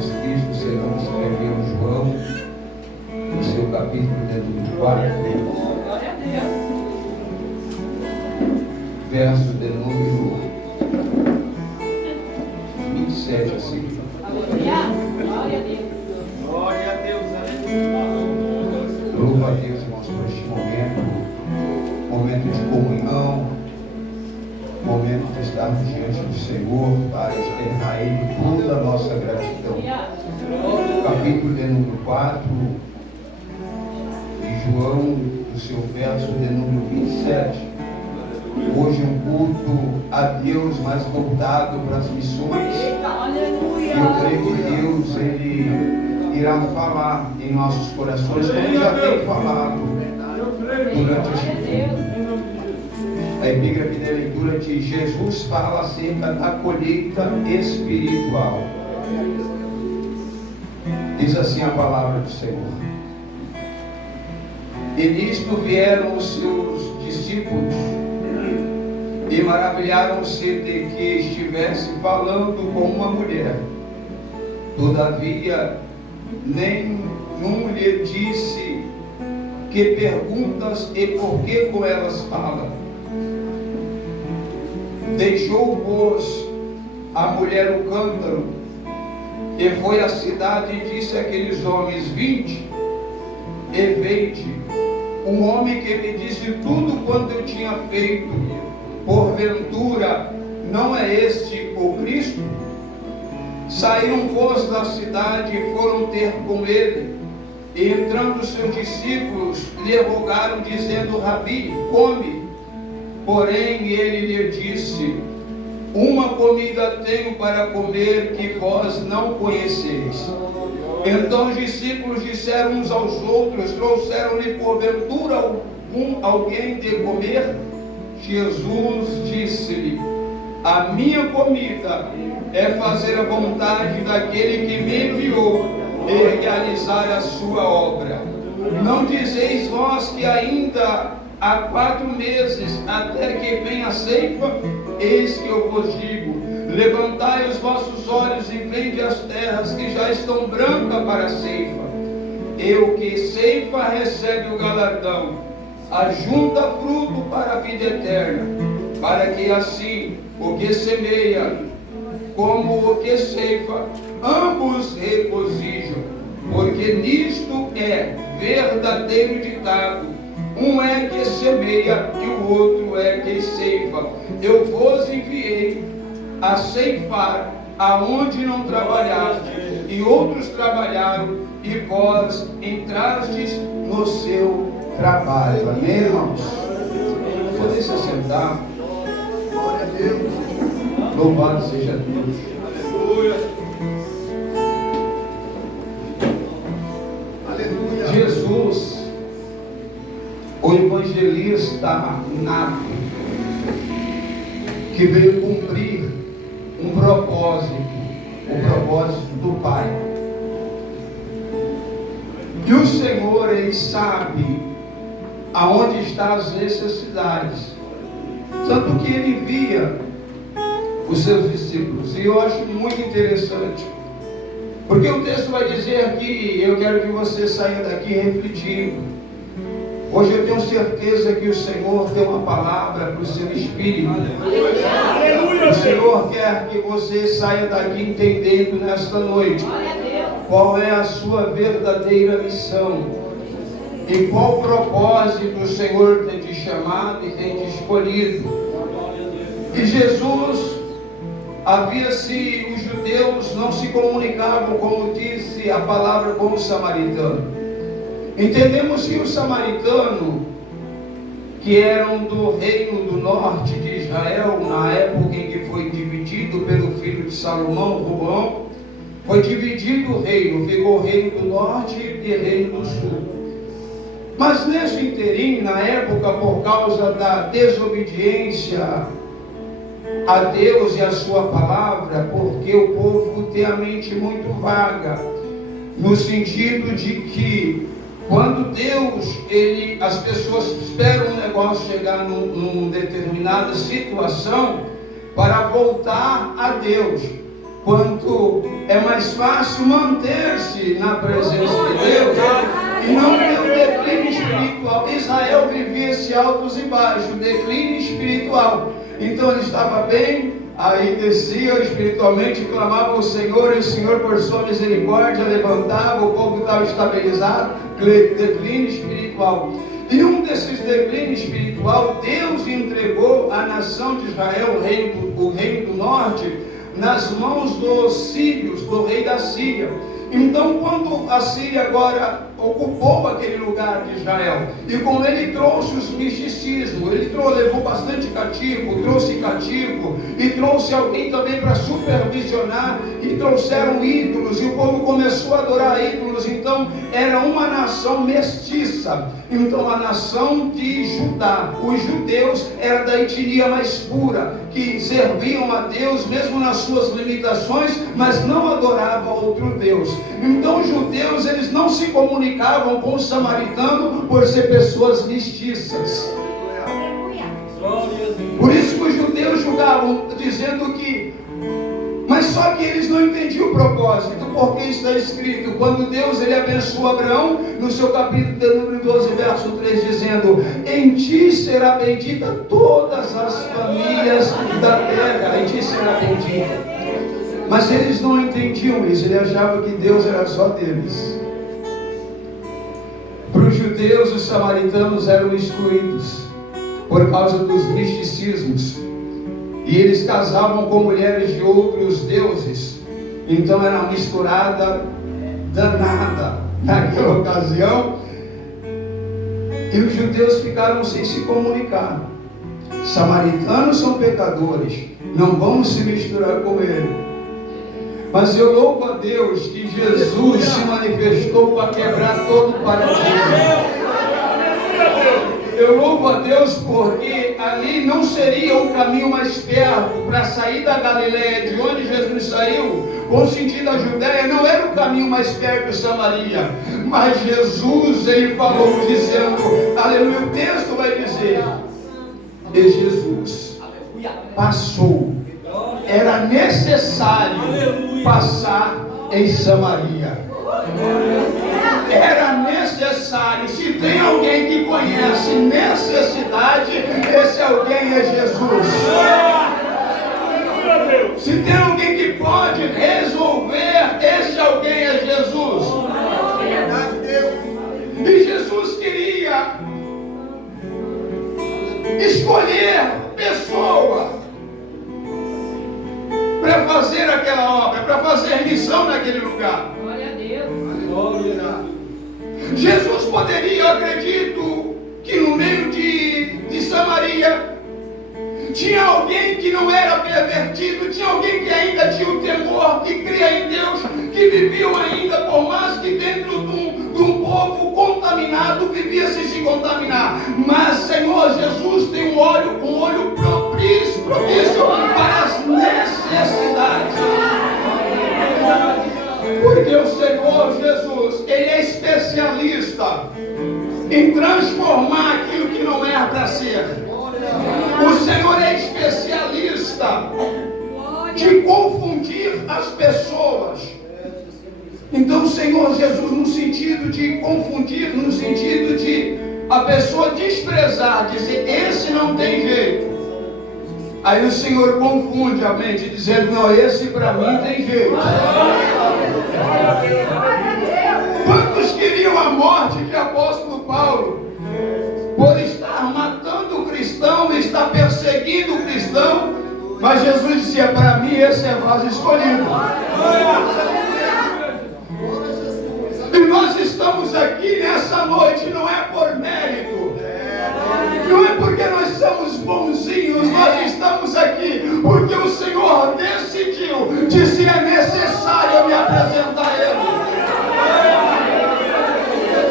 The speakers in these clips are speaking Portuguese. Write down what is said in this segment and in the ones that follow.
Jesus Cristo, o Senhor escreveu João, no seu capítulo de número 4, verso de número 27 assim. Glória a Deus. Glória a Deus. Louvo a Deus, irmãos, por este momento de comunhão, momento de estar diante do Senhor, para externar a Ele toda a nossa gratidão. Capítulo de número 4 de João, o seu verso de número 27. Hoje um culto a Deus mais voltado para as missões. E eu creio que Deus, Ele irá falar em nossos corações, como Ele já tem falado durante este tempo. A epígrafe da leitura de Jesus fala acerca da colheita espiritual. Diz assim a palavra do Senhor: e nisto vieram os seus discípulos e maravilharam-se de que estivesse falando com uma mulher. Todavia nenhum lhe disse: que perguntas e por que com elas fala? Deixou, pois, a mulher o cântaro e foi à cidade e disse àqueles homens: vinde e veide um homem que me disse tudo quanto eu tinha feito. Porventura não é este o Cristo? Saíram, pois, da cidade e foram ter com ele. E entrando seus discípulos lhe rogaram, dizendo: Rabi, come. Porém ele lhe disse: uma comida tenho para comer que vós não conheceis. Então os discípulos disseram uns aos outros: trouxeram-lhe porventura alguém de comer? Jesus disse-lhe: a minha comida é fazer a vontade daquele que me enviou e realizar a sua obra. Não dizeis vós que ainda há 4 meses até que venha a ceifa? Eis que eu vos digo: levantai os vossos olhos e vede as terras que já estão brancas para a ceifa. E o que ceifa recebe o galardão, ajunta fruto para a vida eterna, para que assim o que semeia como o que ceifa, ambos regozijam. Porque nisto é verdadeiro ditado: um é que semeia e o outro é que ceifa. Eu vos enviei a ceifar aonde não trabalhaste, e outros trabalharam, e vós entrastes no seu trabalho. Amém, irmãos? Podem se sentar. Glória a Deus. Louvado seja Deus. Aleluia. Jesus, o evangelista nato, que veio cumprir um propósito, o propósito do Pai. E o Senhor, Ele sabe aonde estão as necessidades, tanto que Ele via os seus discípulos. E eu acho muito interessante, porque o texto vai dizer que eu quero que você saia daqui refletindo. Hoje eu tenho certeza que o Senhor tem uma palavra para o seu espírito. Aleluia. O Senhor quer que você saia daqui entendendo nesta noite qual é a sua verdadeira missão e qual propósito o Senhor tem te chamado e tem te escolhido. E Jesus os judeus não se comunicavam, como disse a palavra, com o samaritano. Entendemos que o samaritano, que eram do reino do norte de Israel, na época em que foi dividido pelo filho de Salomão, Roboão, foi dividido o reino, ficou o reino do norte e reino do sul. Mas nesse inteirinho, na época, por causa da desobediência a Deus e a sua palavra, porque o povo tem a mente muito vaga, no sentido de que quando Deus, as pessoas esperam um negócio chegar numa determinada situação para voltar a Deus. quanto é mais fácil manter-se na presença de Deus e não ter o declínio espiritual. Israel vivia esse altos e baixos, declínio espiritual. Então ele estava bem, aí descia espiritualmente, clamava ao Senhor, e o Senhor, por sua misericórdia, levantava, o povo estava estabilizado, declínio espiritual. E um desses declínios espiritual, Deus entregou a nação de Israel, o reino do norte, nas mãos dos sírios, do rei da Síria. Então, quando a Síria agora ocupou aquele lugar de Israel, e com ele trouxe os misticismos, ele levou bastante cativo, trouxe cativo, e trouxe alguém também para supervisionar, e trouxeram ídolos, e o povo começou a adorar ídolos. Então era uma nação mestiça. Então a nação de Judá, os judeus, era da etnia mais pura, que serviam a Deus mesmo nas suas limitações, mas não adoravam outro Deus. Então os judeus, eles não se comunicavam com os samaritanos por ser pessoas mestiças. Por isso que os judeus julgavam, dizendo que... Mas só que eles não entendiam o propósito, porque está escrito, quando Deus ele abençoa Abraão, no seu capítulo 12, verso 3, dizendo: em ti será bendita todas as famílias da terra, em ti será bendita. Mas eles não entendiam isso, eles achavam que Deus era só deles. Para os judeus, os samaritanos eram excluídos por causa dos misticismos. E eles casavam com mulheres de outros deuses. Então era uma misturada danada naquela ocasião. E os judeus ficaram sem se comunicar. Samaritanos são pecadores, não vamos se misturar com ele. Mas eu louvo a Deus que Jesus se manifestou para quebrar todo o paradigma. Eu louvo a Deus porque ali não seria o caminho mais perto para sair da Galileia, de onde Jesus saiu, com sentido da Judéia, não era o caminho mais perto de Samaria. Mas Jesus, ele falou dizendo, aleluia, o texto vai dizer, e Jesus passou, era necessário passar em Samaria. Era necessário. Se tem alguém que conhece necessidade, esse alguém é Jesus. Se tem alguém que pode resolver, esse alguém é Jesus. E Jesus queria escolher pessoa para fazer aquela obra, para fazer missão naquele lugar. Glória a Deus. Jesus poderia, acredito, que no meio de Samaria tinha alguém que não era pervertido, tinha alguém que ainda tinha o temor, que cria em Deus, que viviam ainda, por mais que dentro de um povo contaminado, vivia sem se contaminar. Mas, Senhor Jesus tem um olho propício para as necessidades. Porque o Senhor Jesus, Ele é especialista em transformar aquilo que não é para ser. O Senhor é especialista de confundir as pessoas. Então o Senhor Jesus, no sentido de confundir, no sentido de a pessoa desprezar, dizer, esse não tem jeito. Aí o Senhor confunde a mente, dizendo, não, esse para mim tem jeito. Quantos queriam a morte de apóstolo Paulo por estar matando o cristão, estar perseguindo o cristão? Mas Jesus dizia, para mim esse é vaso escolhido. E nós estamos aqui nessa noite, não é por mérito, não é porque nós somos bonzinhos, nós estamos aqui porque o Senhor decidiu, disse, é necessário eu me apresentar a Ele.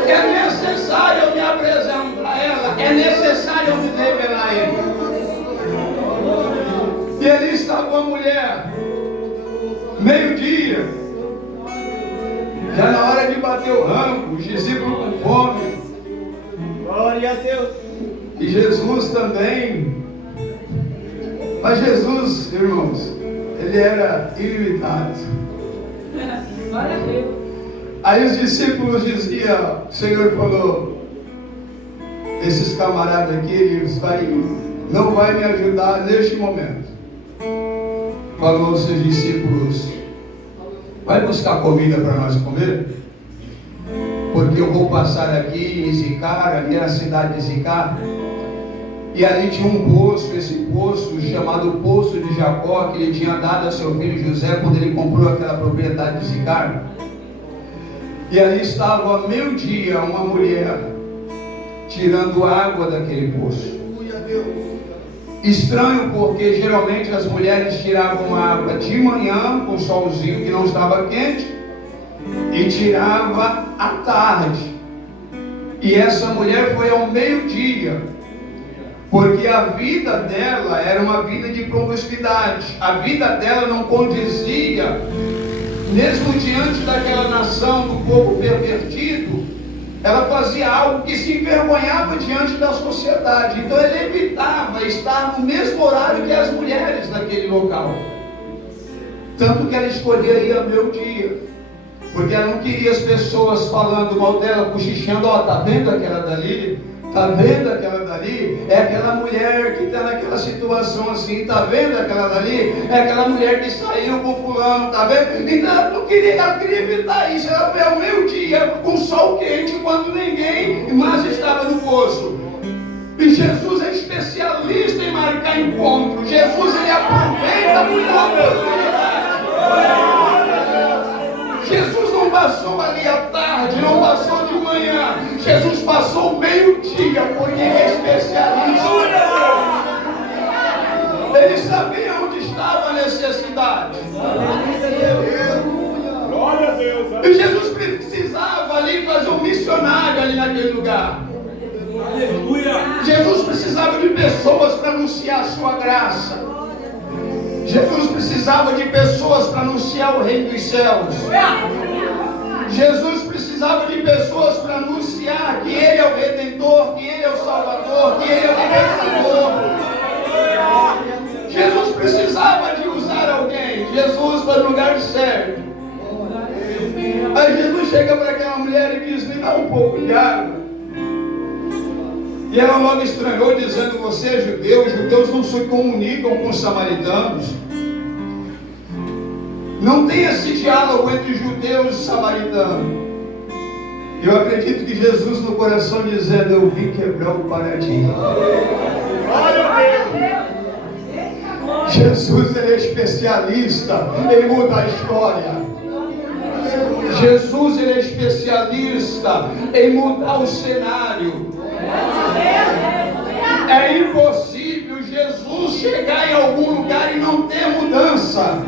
É necessário eu me apresentar a ela, é necessário eu me revelar a Ele. E ali estava uma mulher, meio-dia, já na hora de bater o rango, os discípulos com fome. Glória a Deus. E Jesus também. Mas Jesus, irmãos, ele era ilimitado. Glória a Deus. Aí os discípulos diziam, o Senhor falou, esses camaradas aqui, eles não vai me ajudar neste momento. Falou aos seus discípulos, vai buscar comida para nós comer? Porque eu vou passar aqui em Sicar, ali na cidade de Sicar, e ali tinha um poço, esse poço chamado Poço de Jacó, que ele tinha dado a seu filho José quando ele comprou aquela propriedade de Sicar. E ali estava ao meio-dia uma mulher tirando água daquele poço. Estranho, porque geralmente as mulheres tiravam água de manhã com o solzinho que não estava quente e tirava à tarde. E essa mulher foi ao meio-dia, porque a vida dela era uma vida de promiscuidade. A vida dela não condizia, mesmo diante daquela nação, do povo pervertido, ela fazia algo que se envergonhava diante da sociedade. Então ela evitava estar no mesmo horário que as mulheres naquele local. Tanto que ela escolhia ir ao meio-dia, porque ela não queria as pessoas falando mal dela, cochichando, ó, tá vendo aquela dali? Tá vendo aquela dali? É aquela mulher que está naquela situação assim, tá vendo aquela dali? É aquela mulher que saiu com fulano, tá vendo? Então ela não queria, ela queria evitar isso. Ela foi ao meio-dia, com sol quente, quando ninguém mais estava no poço. E Jesus é especialista em marcar encontro. Jesus, ele aproveita a oportunidade. Jesus não passou ali à tarde, não passou de manhã. Jesus passou o meio-dia, porque ele é especialista. Ele sabia onde estava a necessidade. Glória a Deus. E Jesus precisava ali fazer um missionário ali naquele lugar. Aleluia. Jesus precisava de pessoas para anunciar a sua graça. Jesus precisava de pessoas para anunciar o reino dos céus. Jesus precisava de pessoas para anunciar que Ele é o Redentor, que Ele é o Salvador, que Ele é o Libertador. Jesus precisava de usar alguém. Jesus foi no lugar certo. Aí Jesus chega para aquela mulher e diz, me dá um pouco de água. E ela logo estranhou, dizendo, você é judeu, os judeus não se comunicam com os samaritanos. Não tem esse diálogo entre judeus e samaritanos. Eu acredito que Jesus no coração dizendo, eu vim quebrar o paradigma. Glória a Deus. Jesus, ele é especialista, ele muda a história. Jesus, ele é especialista em mudar o cenário. É impossível Jesus chegar em algum lugar e não ter mudança.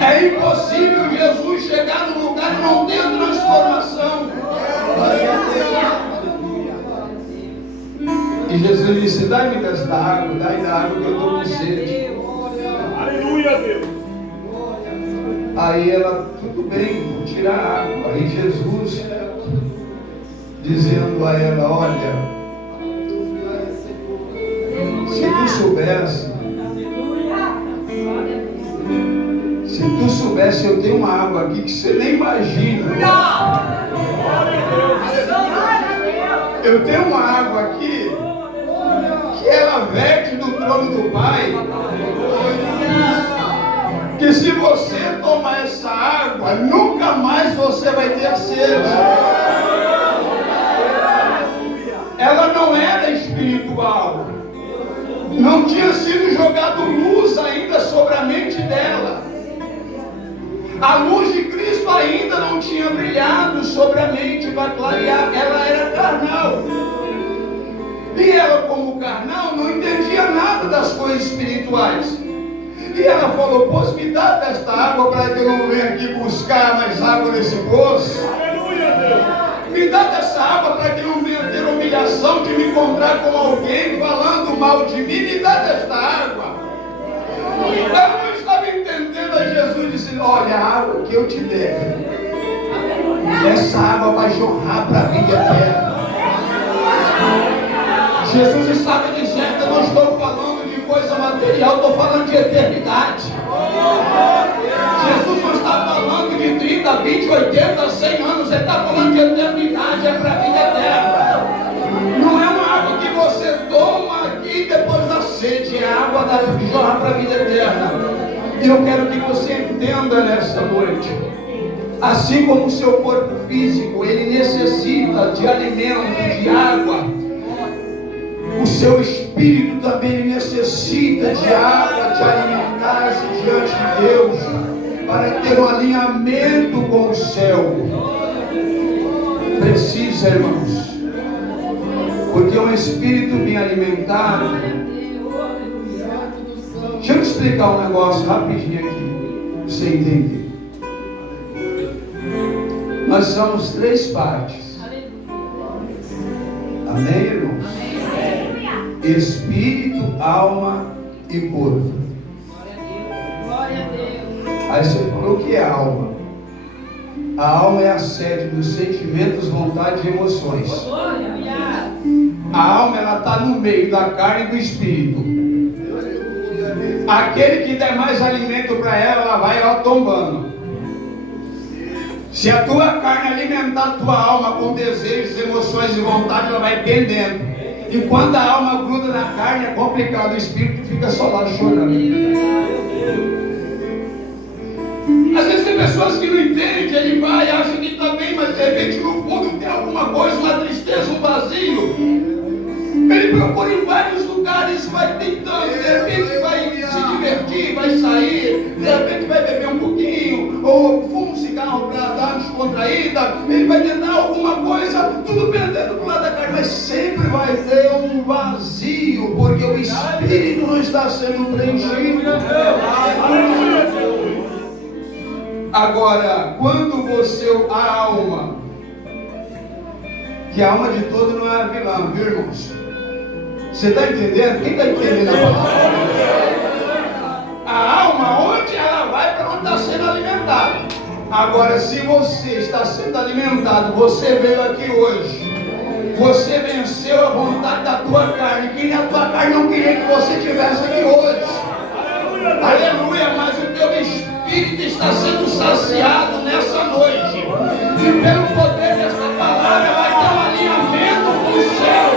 É impossível Jesus chegar num lugar e não ter transformação. E Jesus disse, dai-me desta água, dai da água que eu estou com sede. Aleluia, Deus. Aí ela, tudo bem, vou tirar a água. Aí Jesus, dizendo a ela, olha, se tu soubesse, eu tenho uma água aqui que você nem imagina. Eu tenho uma água aqui que ela verte do trono do Pai. Que se você tomar essa água, nunca mais você vai ter sede. Ela não era espiritual. Não tinha sido jogado luz ainda sobre a mente dela. A luz de Cristo ainda não tinha brilhado sobre a mente para clarear. Ela era carnal. E ela, como carnal, não entendia nada das coisas espirituais. E ela falou, pois me dá desta água para que eu não venha aqui buscar mais água nesse poço. Aleluia, Deus. Me dá dessa água para que eu não venha ter humilhação de me encontrar com alguém falando mal de mim. Me dá desta água. Ela não estava entendendo. Aí Jesus disse, olha, a água que eu te der, essa água vai jorrar para a vida eterna. Jesus estava dizendo, eu não estou falando de coisa material, estou falando de eternidade. Jesus não está falando de 30, 20, 80, 100 anos. Ele está falando de eternidade, é para a vida eterna. Não é uma água que você toma aqui e depois da sede. É água da jorra para a vida eterna. E eu quero que você entenda nessa noite. Assim como o seu corpo físico, ele necessita de alimento, de água. O seu espírito também necessita de água, de alimentar-se diante de Deus, para ter um alinhamento com o céu. Precisa, irmãos, porque um espírito bem alimentado. Deixa eu explicar um negócio rapidinho aqui, para você entender. Nós somos 3 partes. Amém, irmãos? Espírito, alma e corpo. Glória a Deus. Aí você falou o que é alma? A alma é a sede dos sentimentos, vontades e emoções. Glória. A alma, ela está no meio da carne e do espírito. Aquele que der mais alimento para ela, ela vai tombando. Se a tua carne alimentar a tua alma com desejos, emoções e vontade, ela vai pendendo. E quando a alma gruda na carne, é complicado. O espírito fica só lá chorando. Às vezes tem pessoas que não entendem, ele vai, acha que está bem, mas de repente no fundo tem alguma coisa, uma tristeza, um vazio. Ele procura em vários lugares, vai tentando, de repente vai se divertir, vai sair, de repente vai beber um pouquinho, ou fuma um cigarro para dar uma descontraída, ele vai tentar alguma coisa, tudo pendendo para o lado da carne, mas sempre vai ter um vazio, porque o espírito não está sendo preenchido. Agora, quando você, a alma, que a alma de todo não é a vilã, viu, irmãos? Você está entendendo? Quem está entendendo a palavra? A alma, onde ela vai, para onde está sendo alimentada. Agora, se você está sendo alimentado, você veio aqui hoje, você venceu a vontade da tua carne, que a tua carne não queria que você estivesse aqui hoje. Aleluia, mas o teu espírito está sendo saciado nessa noite. E pelo poder desta palavra vai ter um alinhamento com o céu.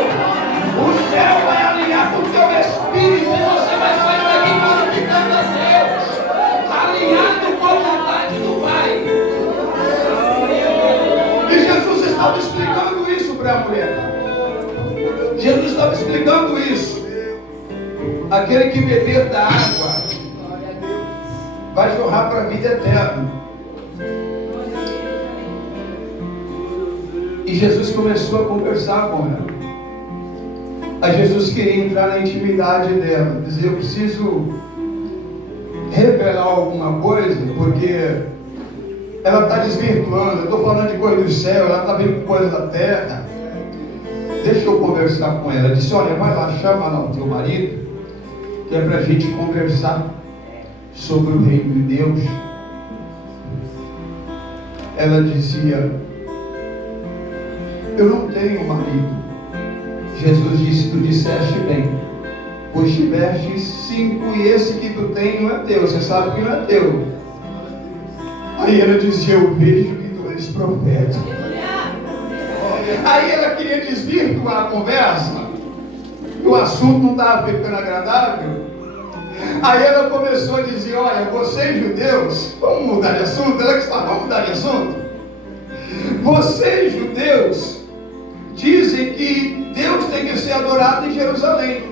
O céu vai alinhar com o teu espírito e você vai sair daqui glorificando a Deus, alinhado com a vontade do Pai. E Jesus estava explicando isso para a mulher. Jesus estava explicando isso. Aquele que beber da água vai jorrar para a vida eterna. E Jesus começou a conversar com ela. Aí Jesus queria entrar na intimidade dela, dizer: eu preciso revelar alguma coisa, porque ela está desvirtuando. Eu estou falando de coisa do céu, ela está vendo coisa da terra. Deixa eu conversar com ela. Ela disse: olha, vai lá, chama lá o teu marido, que é para a gente conversar sobre o reino de Deus. Ela dizia: eu não tenho marido. Jesus disse: tu disseste bem, pois tiveste 5 e esse que tu tens não é teu. Você sabe que não é teu. Aí ela dizia: eu vejo que tu és profeta. Aí ela queria desvirtuar a conversa, o assunto não estava ficando agradável. Aí ela começou a dizer: olha, vocês judeus, vamos mudar de assunto. Ela que está: vamos mudar de assunto. Vocês judeus dizem que Deus tem que ser adorado em Jerusalém.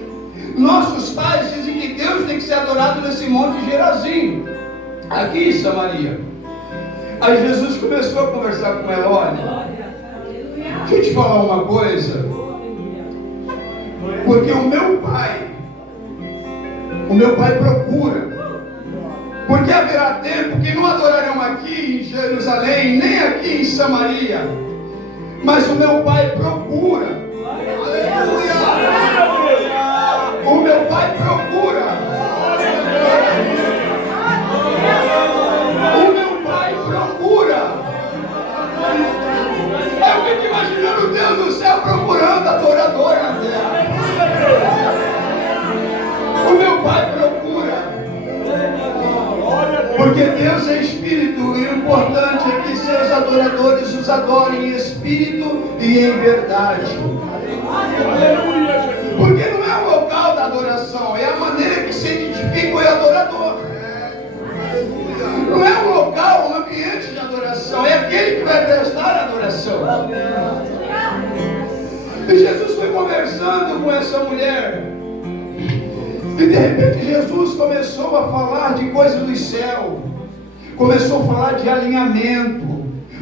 Nossos pais dizem que Deus tem que ser adorado nesse monte de Gerazim, aqui em Samaria. Aí Jesus começou a conversar com ela: olha, deixa eu te falar uma coisa, porque o meu pai procura, porque haverá tempo que não adorarão aqui em Jerusalém, nem aqui em Samaria, mas o meu pai procura. O meu pai procura. O meu pai procura. Eu fico imaginando Deus no céu procurando adorador na terra. O meu pai procura. nos adora em espírito e em verdade. Aleluia, Jesus. Porque não é o local da adoração, é a maneira que se identifica o adorador. Não é o local, o ambiente de adoração, é aquele que vai prestar adoração. E Jesus foi conversando com essa mulher, e de repente Jesus começou a falar de coisas do céu, começou a falar de alinhamento,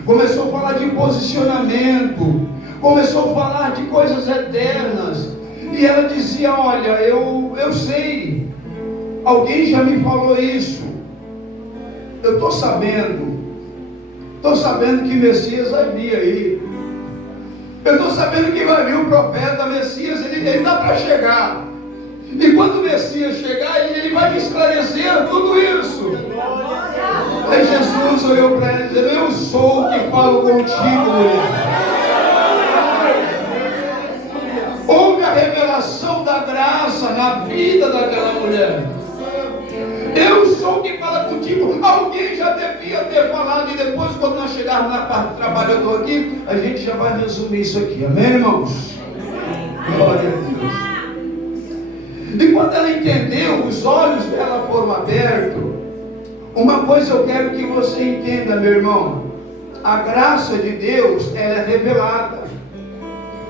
começou a falar de posicionamento, começou a falar de coisas eternas. E ela dizia: olha, eu sei, alguém já me falou isso, eu estou sabendo que Messias vai vir aí, eu estou sabendo que vai vir o profeta Messias, ele está para chegar, e quando o Messias chegar, ele vai me esclarecer tudo isso. Aí Jesus olhou para ela e disse: eu sou o que falo contigo, mulher. Houve a revelação da graça na vida daquela mulher. Eu sou o que fala contigo. Alguém já devia ter falado, e depois, quando nós chegarmos na parte do trabalho, eu estou aqui, a gente já vai resumir isso aqui. Amém, irmãos? Glória a Deus. E quando ela entendeu, os olhos dela foram abertos. Uma coisa eu quero que você entenda, meu irmão: a graça de Deus, ela é revelada.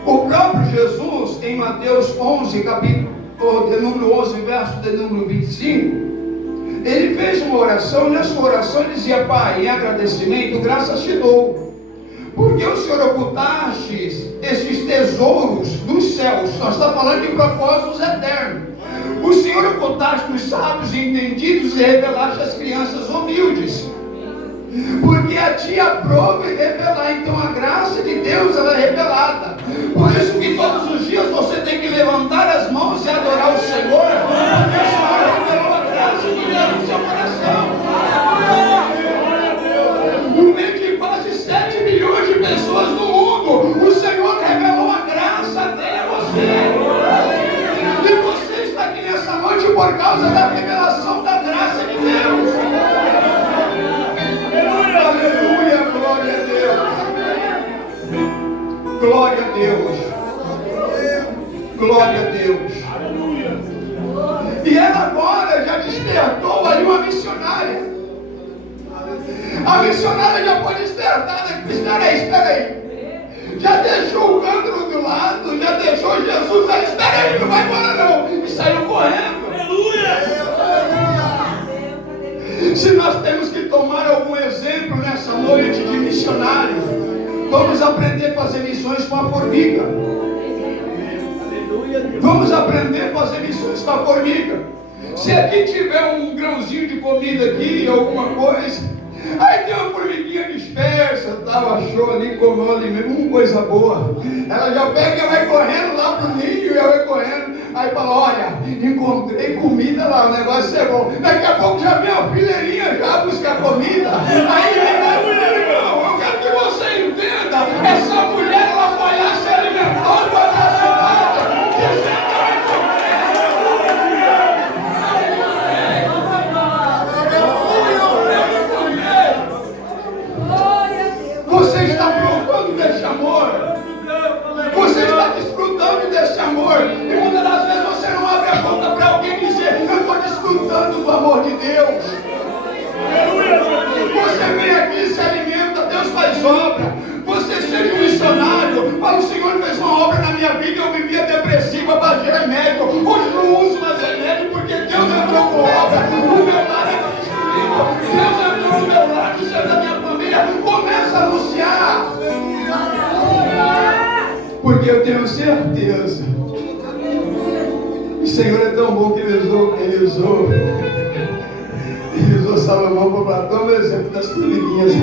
O próprio Jesus, em Mateus 11, capítulo de número 11, verso de número 25, ele fez uma oração. Nessa oração ele dizia: Pai, em agradecimento, graças te dou, porque o Senhor ocultaste esses tesouros dos céus. Nós estamos falando de propósitos eternos. O Senhor ocultaste os sábios e entendidos e revelaste às crianças humildes. Porque a ti aprove revelar. Então a graça de Deus, ela é revelada. Por isso que todos os dias você tem que levantar as mãos e adorar o Senhor, porque o Senhor revelou a graça de Deus no seu coração. No meio de quase 7 milhões de pessoas no mundo, o Senhor revelou a graça dele a você. E você está aqui nessa noite por causa da revelação da graça de Deus. Aleluia, glória a Deus. Glória a Deus. Glória a Deus. E ela agora já despertou ali uma missionária. A missionária já foi despertada. Espera aí. Já deixou o cântaro do lado, já deixou Jesus ali. Espera aí, não vai embora não. E saiu correndo. Aleluia. Se nós temos que tomar algum exemplo nessa noite de missionário, vamos aprender a fazer missões com a formiga. Vamos aprender a fazer missões com a formiga. Se aqui tiver um grãozinho de comida aqui, alguma coisa, aí tem uma formiguinha dispersa, tal, achou ali, comeu ali mesmo, coisa boa. Ela já pega e vai correndo lá pro ninho, e vai correndo. Aí fala: olha, encontrei comida lá, o negócio é bom. Daqui a pouco já vem a fileirinha já buscar comida. Aí irmão, eu quero que você entenda, essa mulher, ela foi lá, se alimentou com a nacionalidade. Você está provando desse amor. Você está desfrutando desse amor. E muitas das vezes você não abre a boca para alguém dizer: eu estou desfrutando do amor de Deus. Você vem aqui e se alimenta, Deus faz obra. Você seja um missionário, fala: o Senhor fez uma obra na minha vida, eu vivia depressiva, baixei remédio. Hoje não uso mais remédio porque Deus entrou com obra. O meu lar é destruído. Deus entrou no meu lar, no céu da minha família. Começa a anunciar. Porque eu tenho certeza, o Senhor é tão bom que ele usou Salomão para falar: toma o exemplo das formiguinhas.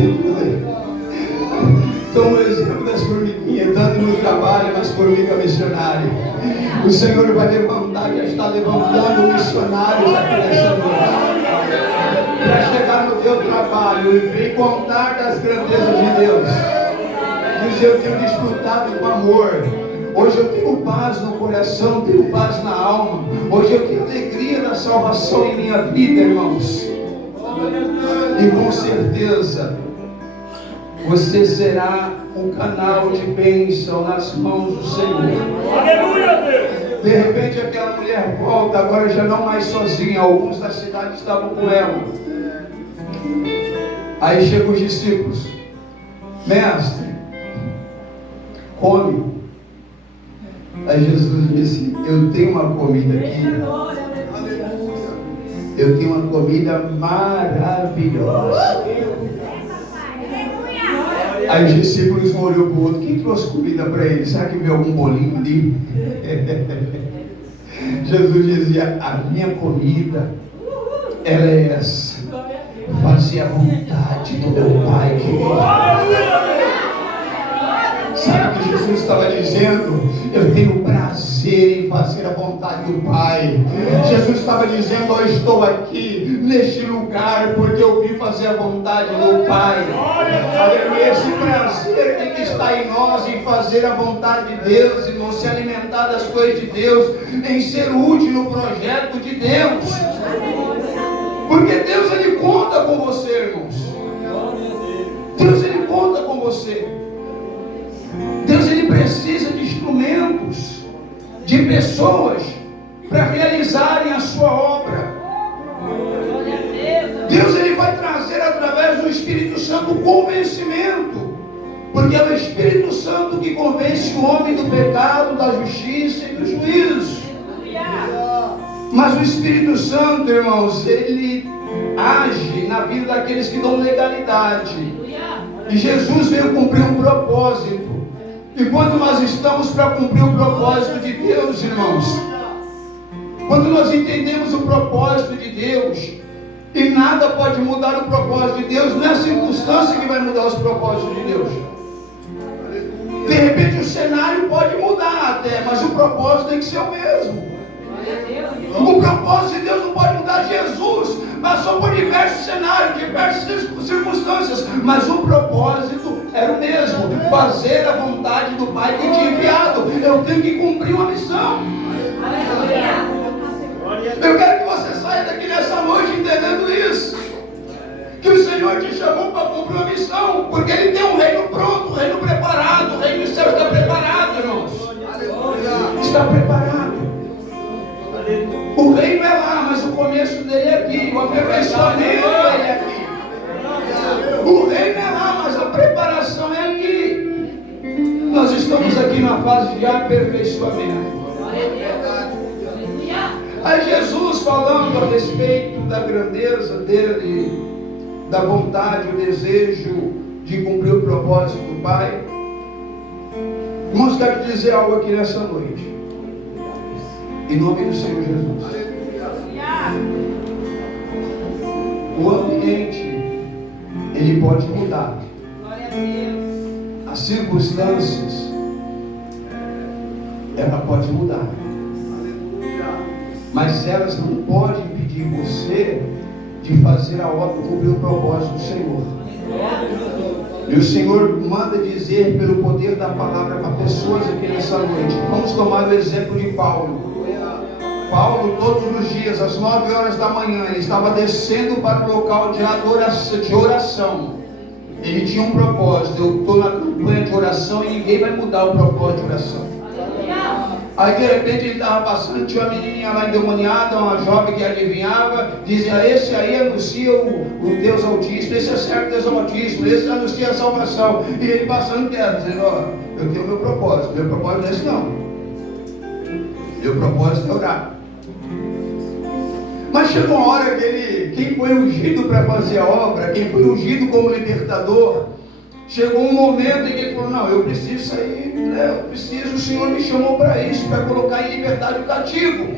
Toma o exemplo das formiguinhas, tanto no trabalho, nas formigas missionárias. O Senhor vai levantar, já está levantando missionários aqui nessa noite, para chegar no teu trabalho e contar das grandezas de Deus. Diz: eu tenho desfrutado com amor. Hoje eu tenho paz no coração, tenho paz na alma. Hoje eu tenho alegria da salvação em minha vida, irmãos. E com certeza você será um canal de bênção nas mãos do Senhor. Aleluia, Deus. De repente aquela mulher volta, agora já não mais sozinha, alguns da cidade estavam com ela. Aí chegam os discípulos: mestre, come. Aí Jesus disse: eu tenho uma comida aqui, eu tenho uma comida maravilhosa. Aí os discípulos um olhou para o outro: quem trouxe comida para ele? Será que veio algum bolinho ali? Jesus dizia: a minha comida, ela é essa: fazer a vontade do meu Pai querido. Sabe o que Jesus estava dizendo? Eu tenho prazer em fazer a vontade do Pai. Jesus estava dizendo: eu estou aqui neste lugar porque eu vim fazer a vontade do Pai. Aleluia. Esse prazer tem que estar em nós, em fazer a vontade de Deus, irmão, se alimentar das coisas de Deus, em ser útil no projeto de Deus. Porque Deus, Ele conta com você, irmãos. Deus, Ele conta com você. Deus, Ele precisa de instrumentos, de pessoas para realizarem a sua obra. Deus, Ele vai trazer através do Espírito Santo convencimento, porque é o Espírito Santo que convence o homem do pecado, da justiça e do juízo. Mas o Espírito Santo, irmãos, ele age na vida daqueles que dão legalidade. E Jesus veio cumprir um propósito. E quando nós estamos para cumprir o propósito de Deus, irmãos, quando nós entendemos o propósito de Deus, e nada pode mudar o propósito de Deus, não é a circunstância que vai mudar os propósitos de Deus. De repente o cenário pode mudar até, mas o propósito tem que ser o mesmo. O propósito de Deus não pode mudar. Jesus passou por diversos cenários, diversas circunstâncias, mas o propósito era o mesmo: fazer a vontade do Pai que tinha enviado. Eu tenho que cumprir uma missão. Eu quero que você saia daqui nessa noite entendendo isso, que o Senhor te chamou para cumprir uma missão, porque Ele tem um reino pronto, um reino preparado. O reino do céu está preparado, irmãos. Está preparado. O reino é lá, mas o começo dele é aqui. O aperfeiçoamento dele é aqui. O reino é lá, mas a preparação é aqui. Nós estamos aqui na fase de aperfeiçoamento. Aí Jesus, falando a respeito da grandeza dele, da vontade, o desejo de cumprir o propósito do Pai, irmãos, quero dizer algo aqui nessa noite, em nome do Senhor Jesus. O ambiente, ele pode mudar. As circunstâncias, ela pode mudar. Mas elas não podem impedir você de fazer a obra, cumprir o propósito do Senhor. E o Senhor manda dizer pelo poder da palavra para pessoas aqui nessa noite. Vamos tomar o exemplo de Paulo. Paulo, todos os dias, às 9 horas da manhã, ele estava descendo para o local de oração. Ele tinha um propósito: eu estou na campanha de oração e ninguém vai mudar o propósito de oração. Aí de repente ele estava passando, tinha uma menininha lá endemoniada, uma jovem que adivinhava, dizia: esse aí anuncia o Deus Altíssimo, esse é certo Deus Altíssimo, esse anuncia a salvação. E ele passando quieto, dizendo: ó, eu tenho meu propósito não é esse não. Meu propósito é orar. Mas chegou uma hora que quem foi ungido para fazer a obra, quem foi ungido como libertador, chegou um momento em que ele falou: não, eu preciso sair, né? O Senhor me chamou para isso, para colocar em liberdade o cativo.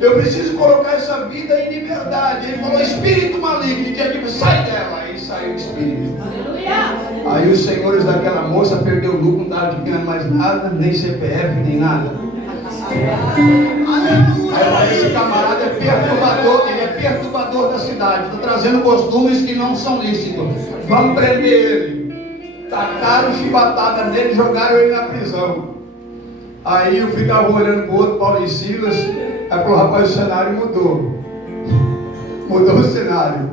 Eu preciso colocar essa vida em liberdade. Ele falou: espírito maligno, e diante, sai dela. Aí saiu o espírito. Aleluia. Aí os senhores daquela moça perdeu o lucro, não estava ganhando mais nada, nem CPF, nem nada. Aí esse camarada é perturbador, ele é perturbador da cidade, está trazendo costumes que não são lícitos. Vamos prender ele. Tacaram chibatada nele, jogaram ele na prisão. Aí eu ficava olhando para o outro, Paulo e Silas. Aí falou: rapaz, o cenário mudou. Mudou o cenário.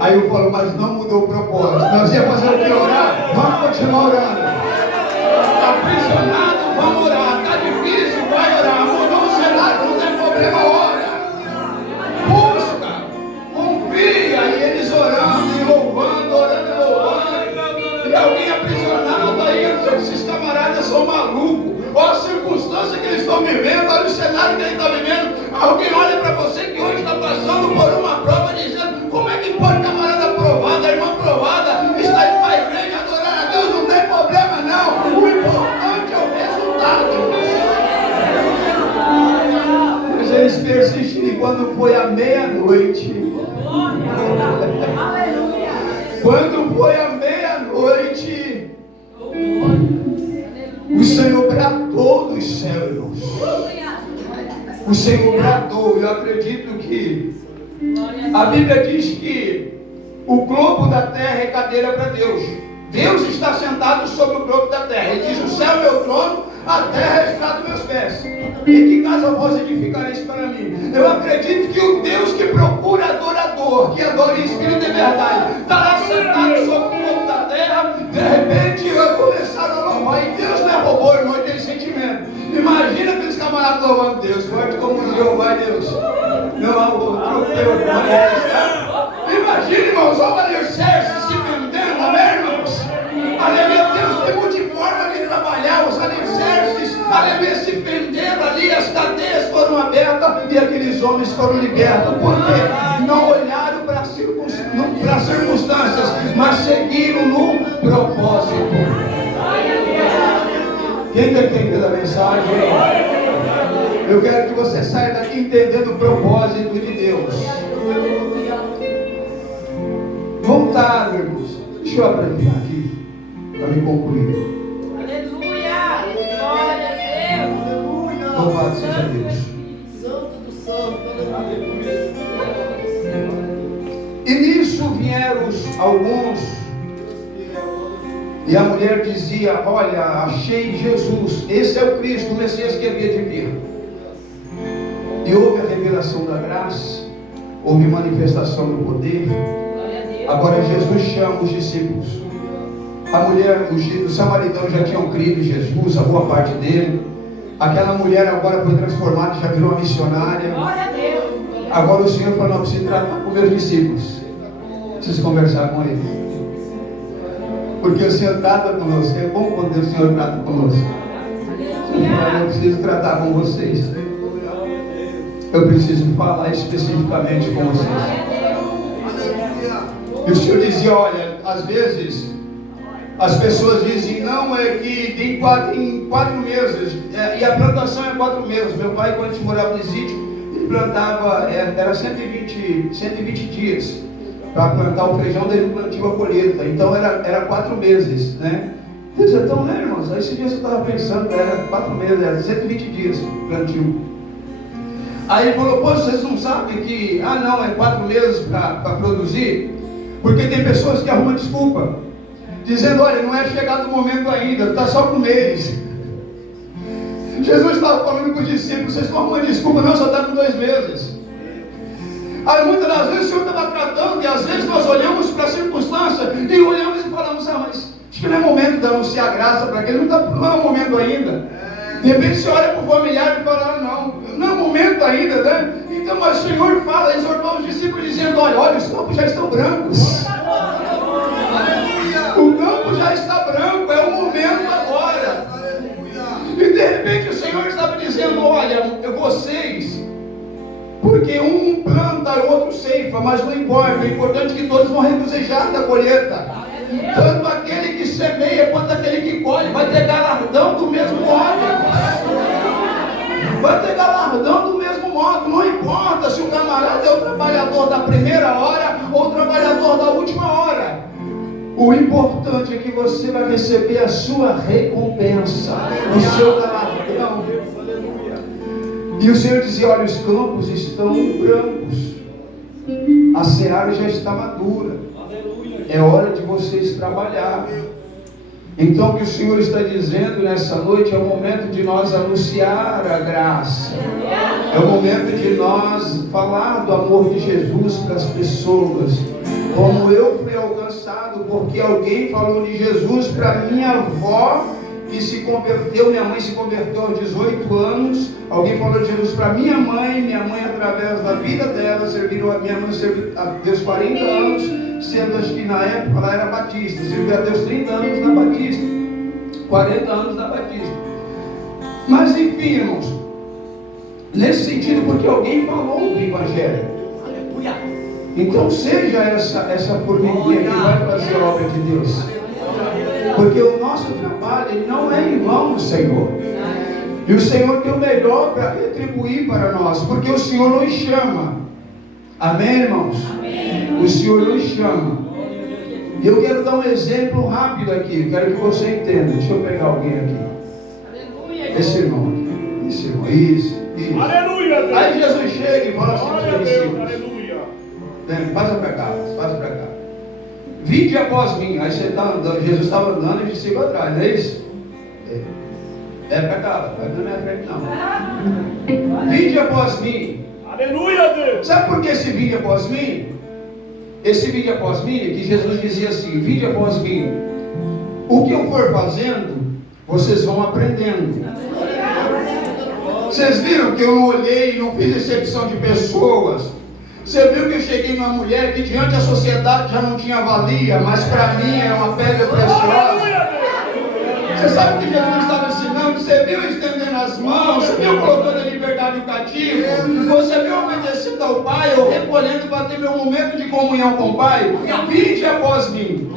Aí eu falo: mas não mudou o propósito. Nós íamos fazer o que? Orar? Vamos continuar orando. são malucos. Olha a circunstância que eles estão vivendo, olha o cenário que ele está vivendo. Alguém olha para você que hoje está passando por uma prova dizendo: como é que pode, camarada aprovada, irmã aprovada, está indo para a igreja adorar a Deus? Não tem problema não. O importante é o resultado. Mas eles persistiram, e quando foi a meia-noite, quando foi a meia-noite, o Senhor bradou dos céus. O Senhor bradou. Eu acredito que a Bíblia diz que o globo da terra é cadeira para Deus. Deus está sentado sobre o globo da terra. Ele diz: o céu é meu trono, a terra é a estrada dos meus pés. E que casa vós edificareis para mim? Eu acredito que o Deus que procura adorador, que adora em espírito e verdade, está lá sentado sobre o globo da terra. De repente começaram a louvar. E Deus não é robô, irmão, ele tem sentimento. Imagina aqueles camaradas louvando Deus, forte como Jeová Deus. Não, outro Deus, imagina, irmãos, olha ali os alicerces se vendendo, amém, irmãos? Aleluia, Deus tem multiforma de trabalhar, os alicerces, aleluia, se venderam ali, as cadeias foram abertas e aqueles homens foram libertos. Por quê? Não olharam para as circunstâncias, mas seguiram no propósito. Quem está entendendo a mensagem? Eu quero que você saia daqui entendendo o propósito de Deus. Voltar, irmãos. Deixa eu abreviar aqui, para me concluir. Aleluia! Glória a Deus! Louvado seja Deus. Santo do Santo! Aleluia! E nisso vieram alguns, e a mulher dizia: olha, achei Jesus, esse é o Cristo, o Messias que havia de vir. E houve a revelação da graça, houve manifestação do poder. Agora Jesus chama os discípulos. A mulher, os samaritanos já tinham crido em Jesus, a boa parte dele. Aquela mulher agora foi transformada, já virou uma missionária. Agora o Senhor falou: não, preciso tratar com meus discípulos, preciso conversar com eles, porque o Senhor trata conosco. É bom quando o Senhor trata conosco. Eu preciso tratar com vocês. Eu preciso falar especificamente com vocês. E o Senhor dizia: olha, às vezes as pessoas dizem: não, é que tem em 4 meses, e a plantação é 4 meses. Meu pai, quando a gente morava no sítio, ele plantava, era 120 dias para plantar o feijão, daí ele plantio a colheita. Então era 4 meses, né? Então, né, irmãos? Aí esse dia eu estava pensando, era 4 meses, era 120 dias plantio. Aí ele falou: pô, vocês não sabem que, não, é 4 meses para produzir? Porque tem pessoas que arrumam desculpa, dizendo: olha, não é chegado o momento ainda, está só com um mês. Jesus estava falando com os discípulos: vocês estão arrumando desculpa? Não, só está com 2 meses. Aí muitas das vezes o Senhor estava tratando, e às vezes nós olhamos para a circunstância e olhamos e falamos: mas acho que não é momento de anunciar graça para aquele, não é o momento ainda. De repente você olha para o familiar e fala: não é momento ainda, né? Então, mas o Senhor fala, exortou os discípulos dizendo: olha, os campos já estão brancos. O campo já está branco, é o momento agora. E de repente o Senhor estava dizendo: olha, vocês, porque um planta e o outro ceifa, mas não importa, o importante é que todos vão regozijar da colheita. Tanto aquele que semeia quanto aquele que colhe vai ter galardão do mesmo modo. Vai ter galardão do mesmo modo. Não importa se o camarada é o trabalhador da primeira hora ou o trabalhador da última hora. O importante é que você vai receber a sua recompensa, o seu galardão. E o Senhor dizia: olha, os campos estão brancos, a seara já está madura, é hora de vocês trabalhar. Então o que o Senhor está dizendo nessa noite é o momento de nós anunciar a graça, é o momento de nós falar do amor de Jesus para as pessoas, como eu fui alcançado porque alguém falou de Jesus para minha avó, que se converteu. Minha mãe se converteu aos 18 anos. Alguém falou de Jesus para minha mãe através da vida dela, minha mãe serviu a Deus 40 anos, sendo, acho que na época ela era batista, serviu a Deus 30 anos na Batista. 40 anos da batismo. Mas enfim, irmãos, nesse sentido, porque alguém falou do Evangelho. Então seja essa formiguinha que vai fazer a obra de Deus. Porque o nosso trabalho ele não é em vão, Senhor. E o Senhor tem o melhor para retribuir para nós, porque o Senhor nos chama. Amém, irmãos? Amém. O Senhor nos chama. E eu quero dar um exemplo rápido aqui, quero que você entenda. Deixa eu pegar alguém aqui. Aleluia. Esse irmão aqui. Esse irmão. Isso. Aleluia, Deus. Aí Jesus chega e fala assim: glória a Deus, aleluia. Passa para cá, passa para cá. Vinde após mim. Aí você está andando, Jesus estava andando e de cima atrás, não é isso? É para cá, vai na minha frente não. Vinde após mim. Aleluia, Deus. Sabe por que esse vinde após mim? Esse vinde após mim, que Jesus dizia assim: vinde após mim. O que eu for fazendo, vocês vão aprendendo. Vocês viram que eu não olhei e não fiz excepção de pessoas. Você viu que eu cheguei numa mulher que diante da sociedade já não tinha valia, mas para mim é uma pedra preciosa. Você sabe o que Jesus estava ensinando? Você viu estendendo as mãos, você viu colocando a liberdade no cativo, você viu obedecendo ao Pai, ou recolhendo para ter meu momento de comunhão com o Pai. Vinde após mim.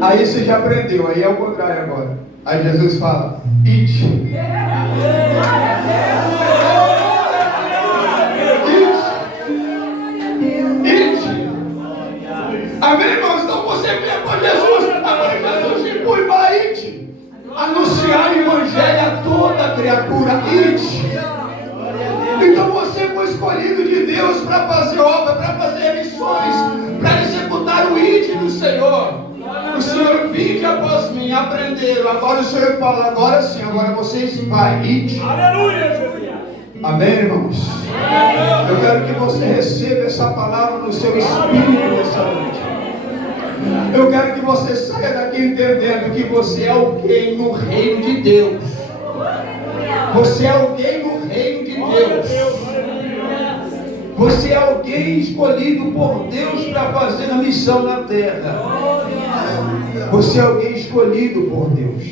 Aí você já aprendeu, aí é o contrário agora. Aí Jesus fala: ide. Amém, irmãos? Então você vem com Jesus. Agora Jesus te põe para ide. Anunciar o Evangelho a toda criatura. Ide. Então você foi escolhido de Deus para fazer obra, para fazer missões, para executar o ide do Senhor. O Senhor vinde após mim, aprenderam. Agora o Senhor fala: agora sim, agora vocês vai, ide. Aleluia, Jesus. Amém, irmãos? Eu quero que você receba essa palavra no seu espírito nessa noite. Eu quero que você saia daqui entendendo que você é alguém no reino de Deus. Você é alguém no reino de Deus. Você é alguém escolhido por Deus para fazer a missão na terra. Você é alguém escolhido por Deus.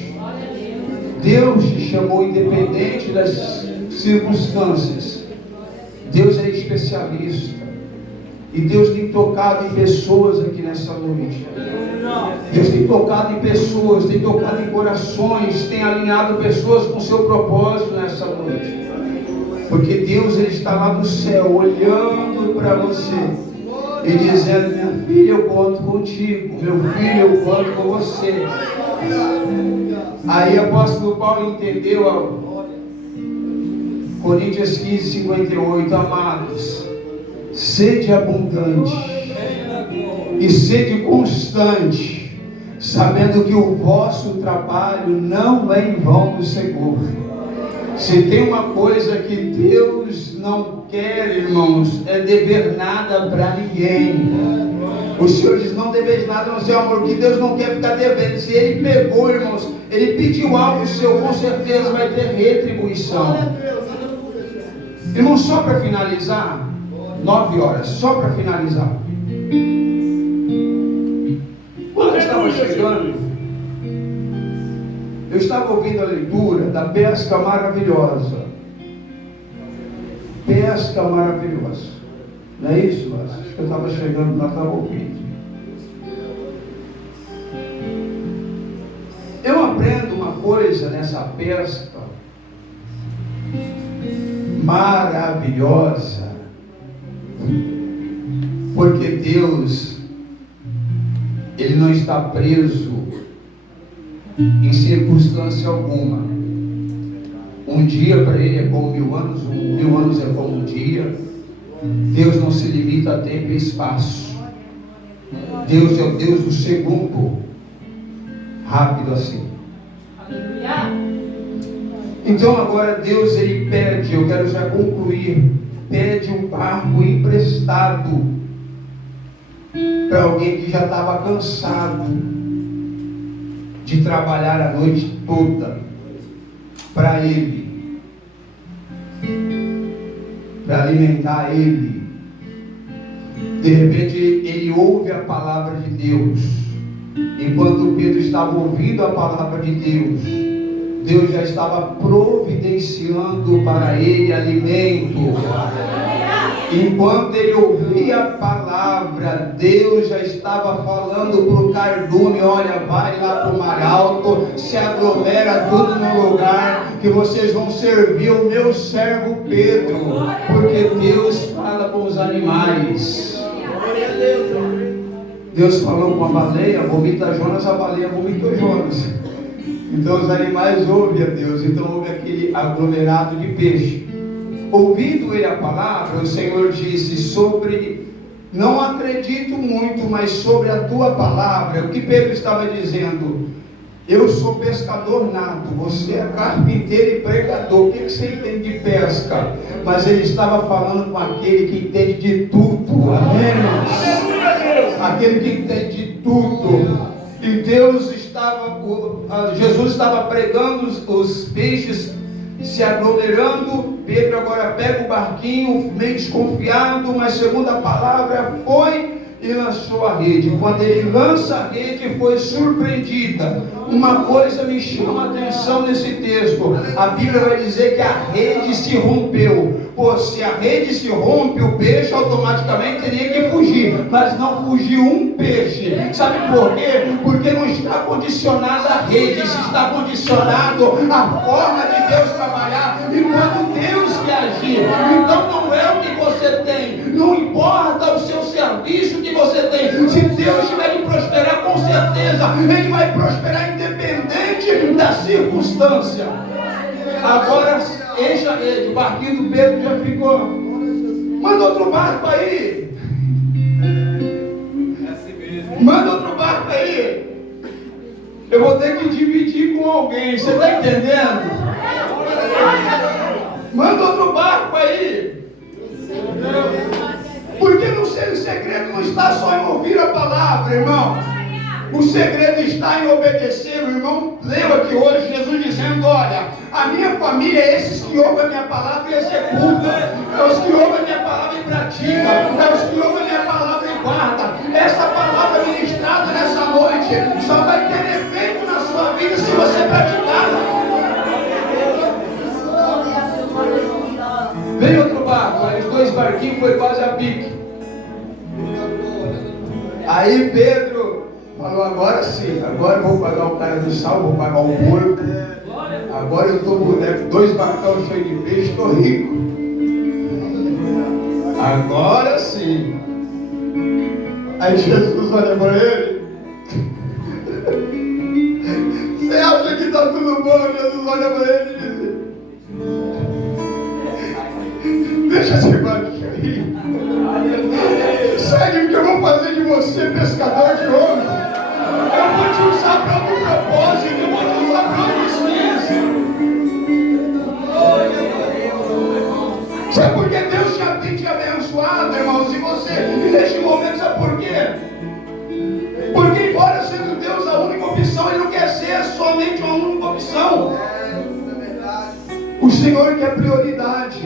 Deus te chamou independente das circunstâncias. Deus é especialista. E Deus tem tocado em pessoas aqui nessa noite. Deus tem tocado em pessoas, tem tocado em corações, tem alinhado pessoas com o seu propósito nessa noite. Porque Deus ele está lá do céu, olhando para você e dizendo: minha filha, eu conto contigo. Meu filho, eu conto com você. Aí o apóstolo Paulo entendeu, Coríntios 15, 58, amados, sede abundante e sede constante, sabendo que o vosso trabalho não é em vão do Senhor. Se tem uma coisa que Deus não quer, irmãos, é dever nada para ninguém. O Senhor diz: não deveis nada no seu amor, que Deus não quer ficar devendo. Se Ele pegou, irmãos, Ele pediu algo seu, com certeza vai ter retribuição. Irmãos, só para finalizar, 9 horas, só para finalizar. Quando eu estava chegando, eu estava ouvindo a leitura da pesca maravilhosa. Pesca maravilhosa. Não é isso, mas acho que eu estava chegando lá, estava ouvindo. Eu aprendo uma coisa nessa pesca maravilhosa, porque Deus, Ele não está preso em circunstância alguma. Um dia para Ele é como 1000 anos, 1000 anos é como um dia. Deus não se limita a tempo e espaço. Deus é o Deus do segundo, rápido assim. Então agora Deus ele pede, eu quero já concluir, pede um barco emprestado para alguém que já estava cansado de trabalhar a noite toda para Ele, para alimentar Ele. De repente ele ouve a palavra de Deus enquanto Pedro estava ouvindo a palavra de Deus, Deus já estava providenciando para ele alimento. Enquanto ele ouvia a palavra, Deus já estava falando para o cardume: olha, vai lá para o mar alto, se aglomera tudo no lugar, que vocês vão servir o meu servo Pedro, porque Deus fala com os animais. Deus falou com a baleia: vomita Jonas, a baleia vomitou Jonas. Então os animais ouvem a Deus, então houve aquele aglomerado de peixe. Ouvindo ele a palavra, o Senhor disse: não acredito muito, mas sobre a tua palavra. O que Pedro estava dizendo: eu sou pescador nato, você é carpinteiro e pregador, o que você entende de pesca? Mas ele estava falando com aquele que entende de tudo, amém? Aquele que entende de tudo. E Jesus estava pregando, os peixes se aglomerando. Pedro agora pega o barquinho, meio desconfiado, mas segundo a palavra foi e lançou a rede. Quando ele lança a rede, foi surpreendida. Uma coisa me chama a atenção nesse texto: a Bíblia vai dizer que a rede se rompeu. Pô, se a rede se rompe, o peixe automaticamente teria que fugir, mas não fugiu um peixe. Sabe por quê? Porque não está condicionada a rede, está condicionado a forma de Deus trabalhar. E quando Deus quer agir, então não é o que você tem, não importa o seu serviço que você tem. Se Deus tiver que prosperar, com certeza Ele vai prosperar independente da circunstância. Agora enche a rede, o barquinho do Pedro já ficou. Manda outro barco aí. Manda outro barco aí. Eu vou ter que dividir com alguém, você está entendendo? Manda outro barco aí. Porque o segredo não está só em ouvir a palavra, irmão. O segredo está em obedecer. O irmão leu aqui hoje Jesus dizendo: olha, a minha família é esses que ouvem a minha palavra e executam, é os que ouvem a minha palavra e praticam, é os que ouvem a minha palavra e guardam. Essa palavra ministrada nessa noite só vai ter efeito na sua vida se você praticar. Vem outro barco. Aí os dois barquinhos foi quase a pique. Aí Pedro falou: agora sim, agora eu vou pagar o cara do sal, vou pagar o porco. Agora eu estou boneco, 2 barcão cheios de peixe, estou rico. Agora sim. Aí Jesus olha para ele: você acha que está tudo bom? Jesus olha para ele e diz: deixa esse barquinho aí. Segue, o que eu vou fazer de você pescador de homens. Eu vou te usar para um propósito, eu vou te usar para outros fins. Sabe por que Deus já tem te abençoado, irmãos? E você, neste momento, sabe por quê? Porque embora sendo Deus a única opção, Ele não quer ser somente uma única opção. O Senhor quer prioridade.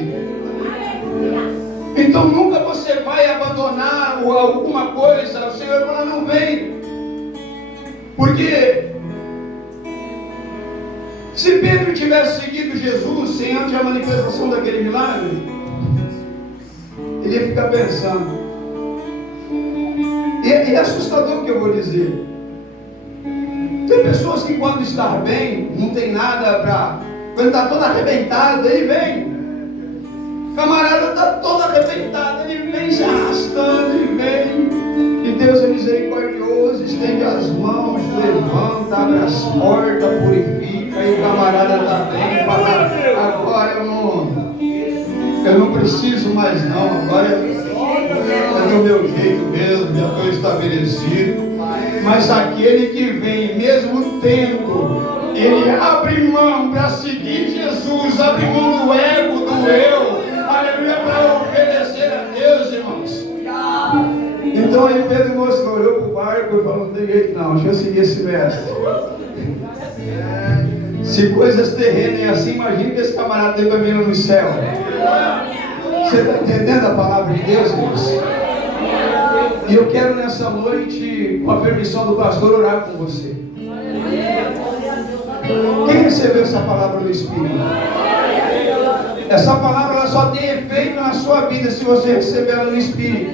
Então nunca você vai abandonar alguma coisa. O Senhor fala: não vem. Porque se Pedro tivesse seguido Jesus sem antes a manifestação daquele milagre, ele ia ficar pensando. E é assustador o que eu vou dizer. Tem pessoas que quando está bem, não tem nada para... Quando está todo arrebentado, ele vem. O camarada está todo arrebentado, ele vem se arrastando, ele vem. E Deus é misericordioso, estende as mãos, levanta, abre as portas, purifica. E o camarada está bem, fala: agora eu não preciso mais não, agora é do meu jeito mesmo, já estou estabelecido. Mas aquele que vem, mesmo tendo, ele abre mão para seguir Jesus, abre mão do ego, do eu, aleluia, para obedecer a Deus, irmãos. Então aí Pedro mostrou, olhou para o barco e falou: não tem jeito não, deixa eu seguir esse mestre. Se coisas terrenas é assim, imagina que esse camarada tem também no céu. Você está entendendo a palavra de Deus, irmãos? E eu quero nessa noite, com a permissão do pastor, orar com você. Quem recebeu essa palavra do Espírito? Essa palavra ela só tem efeito na sua vida se você receber ela no Espírito.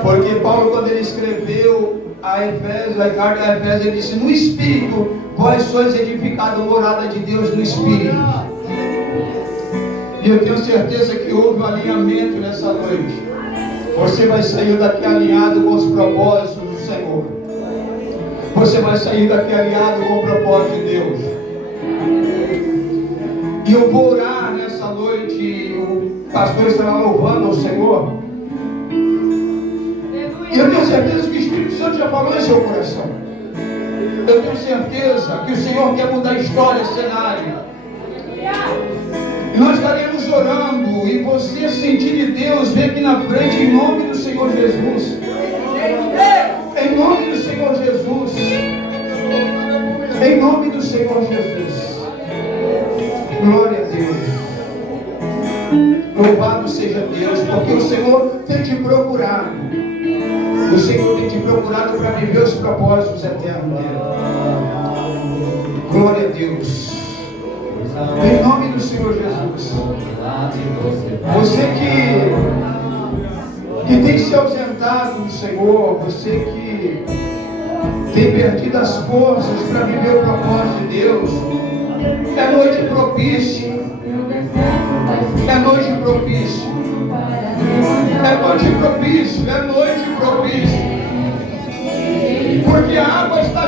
Porque Paulo, quando ele escreveu a Efésios, a carta a Efésios, ele disse: no Espírito, vós sois edificados, morada de Deus no Espírito. E eu tenho certeza que houve um alinhamento nessa noite. Você vai sair daqui alinhado com os propósitos do Senhor. Você vai sair daqui alinhado com o propósito de Deus. E eu vou orar nessa noite. O pastor estará louvando ao Senhor. E eu tenho certeza que o Espírito Santo já falou em seu coração. Eu tenho certeza que o Senhor quer mudar a história, cenário. E nós estaremos orando. E você sentir de Deus, vem aqui na frente em nome do Senhor Jesus. Em nome do Senhor Jesus. Em nome do Senhor Jesus. Glória a Deus. Louvado seja Deus, porque o Senhor tem te procurado. O Senhor tem te procurado para viver os propósitos eternos dele. Glória a Deus. Em nome do Senhor Jesus. Você que tem se ausentado do Senhor, você que tem perdido as forças para viver o propósito de Deus, é noite propícia. É noite propícia. É noite propícia. É noite propícia. Porque a água está